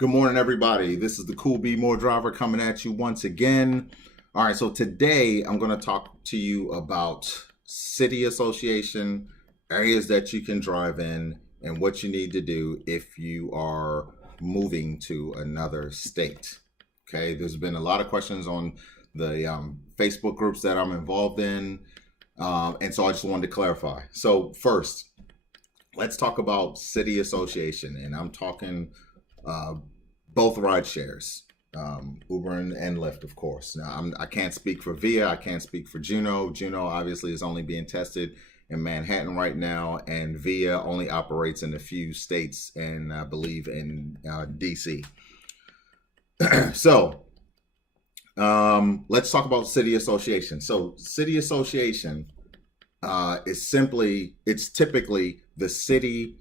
Good morning, everybody. This is the Coolbmoredriver coming at you once again. All right, so today I'm going to talk to you about city association, areas that you can drive in, and what you need to do if you are moving to another state. Okay, there's been a lot of questions on the Facebook groups that I'm involved in, and so I just wanted to clarify. So first, let's talk about city association, and I'm talking both ride shares, Uber and Lyft, of course. Now, I can't speak for Via. I can't speak for Juno. Juno obviously is only being tested in Manhattan right now, and Via only operates in a few states and I believe in DC. So let's talk about city association. So city association it's typically the city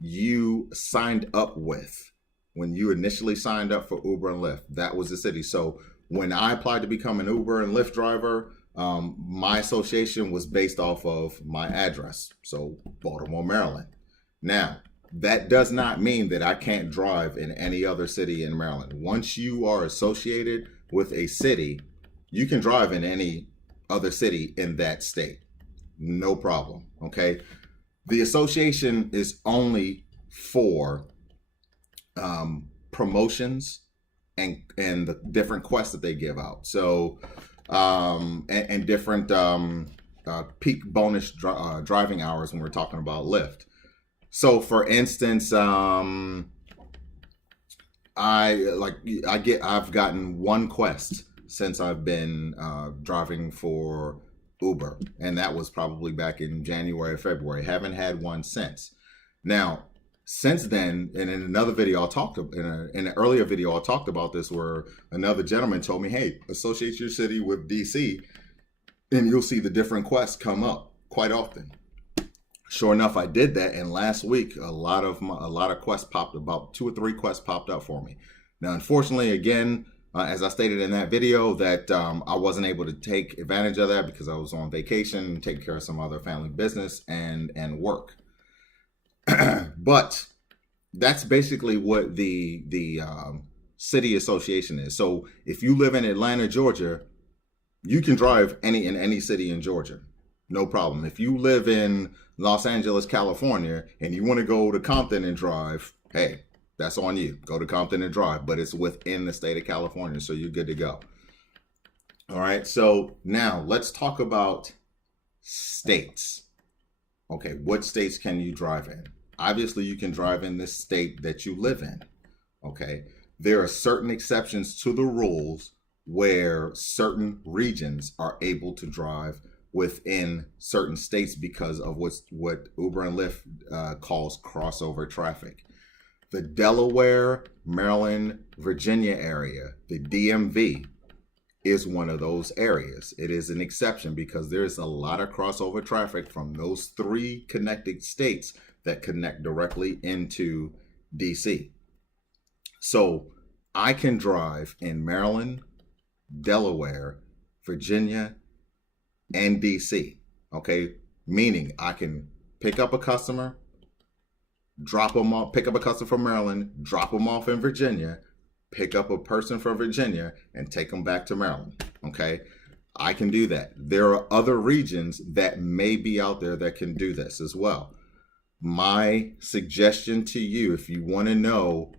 you signed up with. When you initially signed up for Uber and Lyft, that was the city. So when I applied to become an Uber and Lyft driver, my association was based off of my address. So Baltimore, Maryland. Now, that does not mean that I can't drive in any other city in Maryland. Once you are associated with a city, you can drive in any other city in that state. No problem, okay? The association is only for promotions and the different quests that they give out. So and different peak bonus driving hours when we're talking about Lyft. So for instance, I've gotten one quest since I've been driving for Uber, and that was probably back in January or February. Haven't had one since. Now, since then, and in another video in an earlier video I talked about this, where another gentleman told me, hey, associate your city with DC and you'll see the different quests come up quite often. Sure enough, I did that, and last week a lot of quests popped, about 2 or 3 quests popped up for me. Now, unfortunately, again, as I stated in that video, that I wasn't able to take advantage of that because I was on vacation, taking care of some other family business and work. But that's basically what the city association is. So if you live in Atlanta, Georgia, you can drive in any city in Georgia, no problem. If you live in Los Angeles, California, and you want to go to Compton and drive, hey, that's on you. Go to Compton and drive, but it's within the state of California, so you're good to go. All right, so now let's talk about states. Okay, what states can you drive in? Obviously, you can drive in the state that you live in. Okay, there are certain exceptions to the rules where certain regions are able to drive within certain states because of what Uber and Lyft calls crossover traffic. The Delaware, Maryland, Virginia area, the DMV, is one of those areas. It is an exception because there's a lot of crossover traffic from those 3 connected states that connect directly into DC. So I can drive in Maryland, Delaware, Virginia, and DC, okay? Meaning I can pick up a customer, drop them off, pick up a customer from Maryland, drop them off in Virginia, pick up a person from Virginia, and take them back to Maryland, okay? I can do that. There are other regions that may be out there that can do this as well. My suggestion to you, if you want to know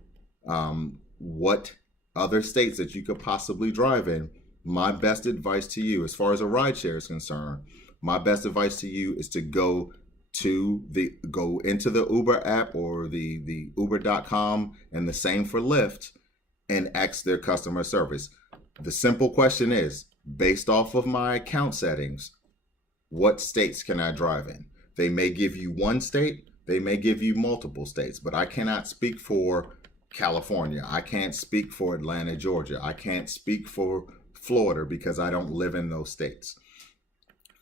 what other states that you could possibly drive in, my best advice to you, as far as a rideshare is concerned, my best advice to you is to go into the Uber app or the uber.com, and the same for Lyft, and ask their customer service. The simple question is, based off of my account settings, what states can I drive in? They may give you one state, they may give you multiple states, but I cannot speak for California. I can't speak for Atlanta, Georgia. I can't speak for Florida because I don't live in those states.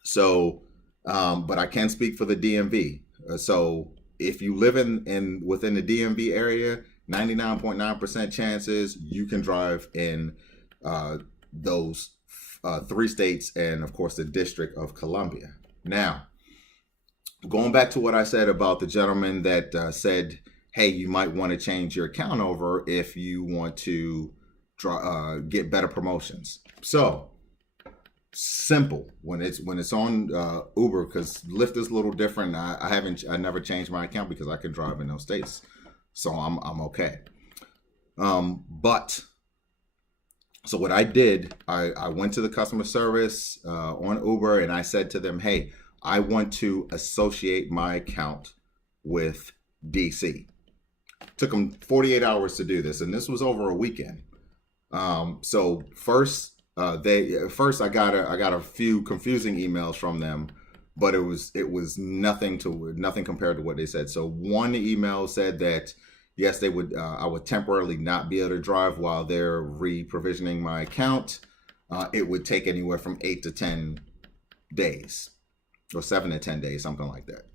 So, but I can speak for the DMV. So if you live within the DMV area, 99.9% chances you can drive in those 3 states and, of course, the District of Columbia. Now, going back to what I said about the gentleman that said hey, you might want to change your account over if you want to get better promotions. So simple when it's on Uber, because Lyft is a little different. I never changed my account because I can drive in those states, so I'm okay. But so what I did, I went to the customer service on Uber, and I said to them, hey, I want to associate my account with DC. Took them 48 hours to do this, and this was over a weekend. So first I got a few confusing emails from them, but it was nothing compared to what they said. So one email said that yes, they would I would temporarily not be able to drive while they're re-provisioning my account. It would take anywhere from 8 to 10 days, or 7 to 10 days, something like that.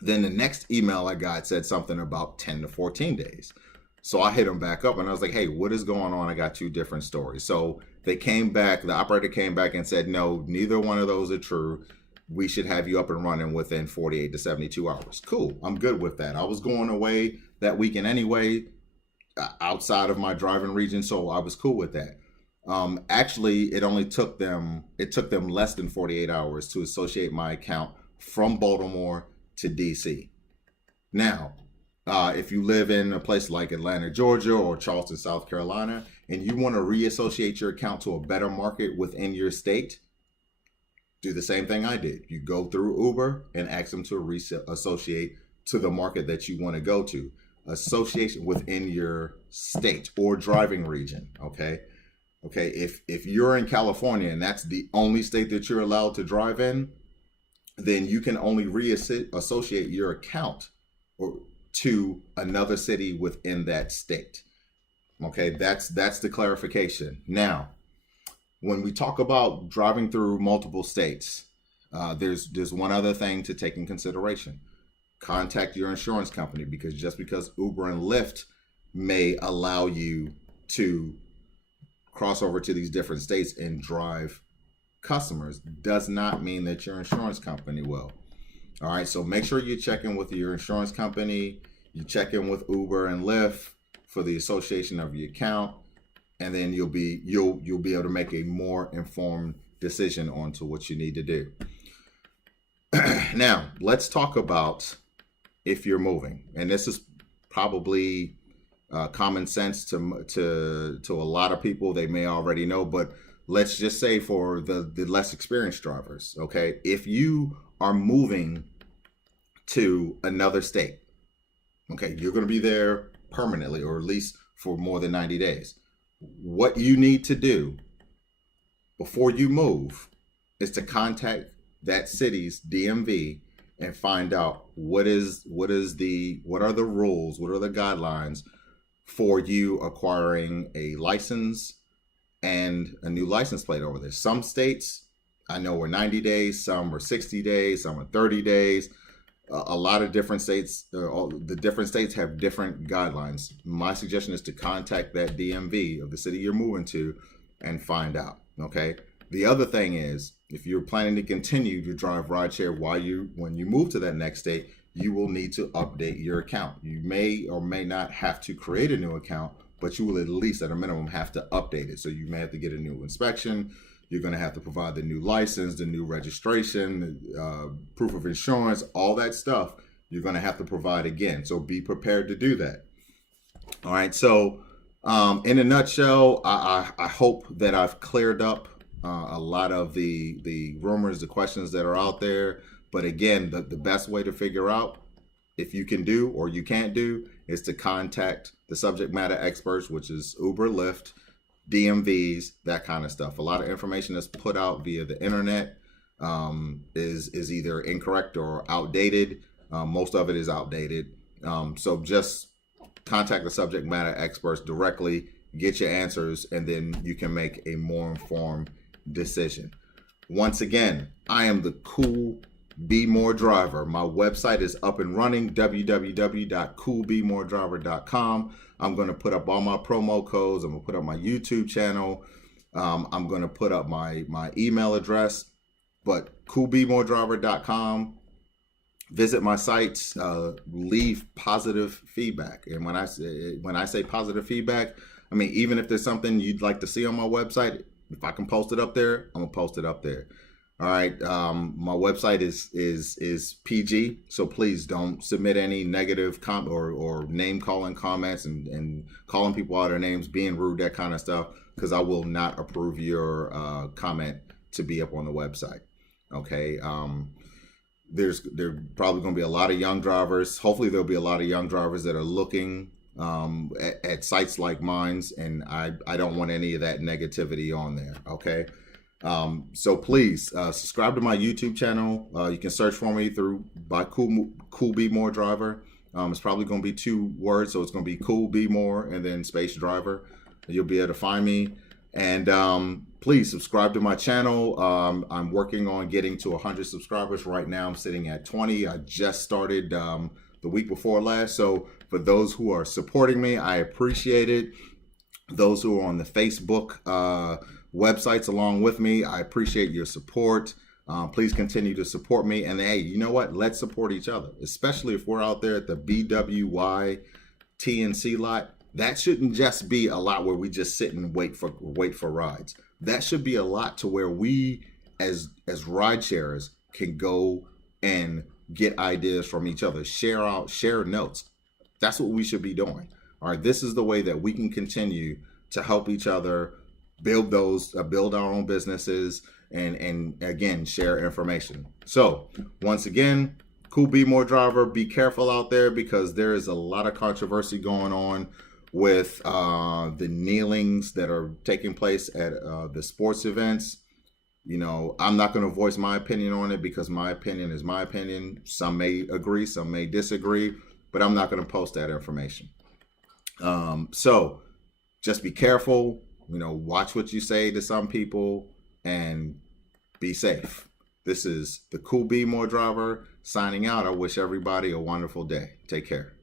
Then the next email I got said something about 10 to 14 days. So I hit them back up and I was like, hey, what is going on? I got two different stories. So they came back, the operator came back and said, no, neither one of those are true. We should have you up and running within 48 to 72 hours. Cool, I'm good with that. I was going away that weekend anyway, outside of my driving region, so I was cool with that. Actually, it took them less than 48 hours to associate my account from Baltimore to DC. Now, if you live in a place like Atlanta, Georgia, or Charleston, South Carolina, and you want to reassociate your account to a better market within your state, do the same thing I did. You go through Uber and ask them to reassociate to the market that you want to go to. Association within your state or driving region, okay? Okay, if you're in California and that's the only state that you're allowed to drive in, then you can only reassociate your account to another city within that state. Okay, that's the clarification. Now, when we talk about driving through multiple states, there's one other thing to take in consideration. Contact your insurance company, because just because Uber and Lyft may allow you to cross over to these different states and drive customers does not mean that your insurance company will. All right, so make sure you check in with your insurance company. You check in with Uber and Lyft for the association of your account, and then you'll be able to make a more informed decision on to what you need to do. Now, let's talk about if you're moving, and this is probably common sense to a lot of people. They may already know, but let's just say for the less experienced drivers, okay, if you are moving to another state, okay, you're going to be there permanently, or at least for more than 90 days. What you need to do before you move is to contact that city's DMV and find out what are the rules, what are the guidelines for you acquiring a license and a new license plate over there. Some states I know are 90 days, some are 60 days, some are 30 days. A lot of different states, the different states have different guidelines. My suggestion is to contact that DMV of the city you're moving to and find out, okay? The other thing is, if you're planning to continue to drive rideshare when you move to that next state, you will need to update your account. You may or may not have to create a new account, but you will at least at a minimum have to update it. So you may have to get a new inspection. You're going to have to provide the new license, the new registration, proof of insurance, all that stuff you're going to have to provide again. So be prepared to do that. All right. So in a nutshell, I hope that I've cleared up a lot of the rumors, the questions that are out there. But again, the best way to figure out if you can do or you can't do is to contact the subject matter experts, which is Uber, Lyft, DMVs, that kind of stuff. A lot of information that's put out via the internet is either incorrect or outdated. Most of it is outdated. So just contact the subject matter experts directly, get your answers, and then you can make a more informed decision. Once again, I am the CoolB'moredriver. My website is up and running, www.CoolBmoredriver.com. I'm going to put up all my promo codes. I'm going to put up my YouTube channel. I'm going to put up my email address, but CoolBmoredriver.com. visit my sites, leave positive feedback. And when I say positive feedback, I mean, even if there's something you'd like to see on my website, if I can post it up there, I'm gonna post it up there. All right. My website is PG, so please don't submit any negative or name calling comments and calling people out their names, being rude, that kind of stuff, because I will not approve your comment to be up on the website. Okay. There probably going to be a lot of young drivers. Hopefully there'll be a lot of young drivers that are looking at sites like mine's, and I don't want any of that negativity on there. Okay. So please subscribe to my YouTube channel. You can search for me by CoolBmoredriver. It's probably going to be 2 words, so it's going to be CoolB'more and then space driver. You'll be able to find me. And please subscribe to my channel. I'm working on getting to 100 subscribers. Right now I'm sitting at 20. I just started the week before last. So for those who are supporting me, I appreciate it. Those who are on the Facebook websites along with me, I appreciate your support. Please continue to support me. And hey, you know what? Let's support each other, especially if we're out there at the BWY TNC lot. That shouldn't just be a lot where we just sit and wait for rides. That should be a lot to where we as ride sharers can go and get ideas from each other, share notes. That's what we should be doing. All right, this is the way that we can continue to help each other build our own businesses and again, share information. So once again, CoolBmoredriver, be careful out there because there is a lot of controversy going on with the kneelings that are taking place at the sports events. You know, I'm not going to voice my opinion on it because my opinion is my opinion. Some may agree, some may disagree, but I'm not going to post that information. So just be careful, you know, watch what you say to some people and be safe. This is the CoolBmoredriver signing out. I wish everybody a wonderful day. Take care.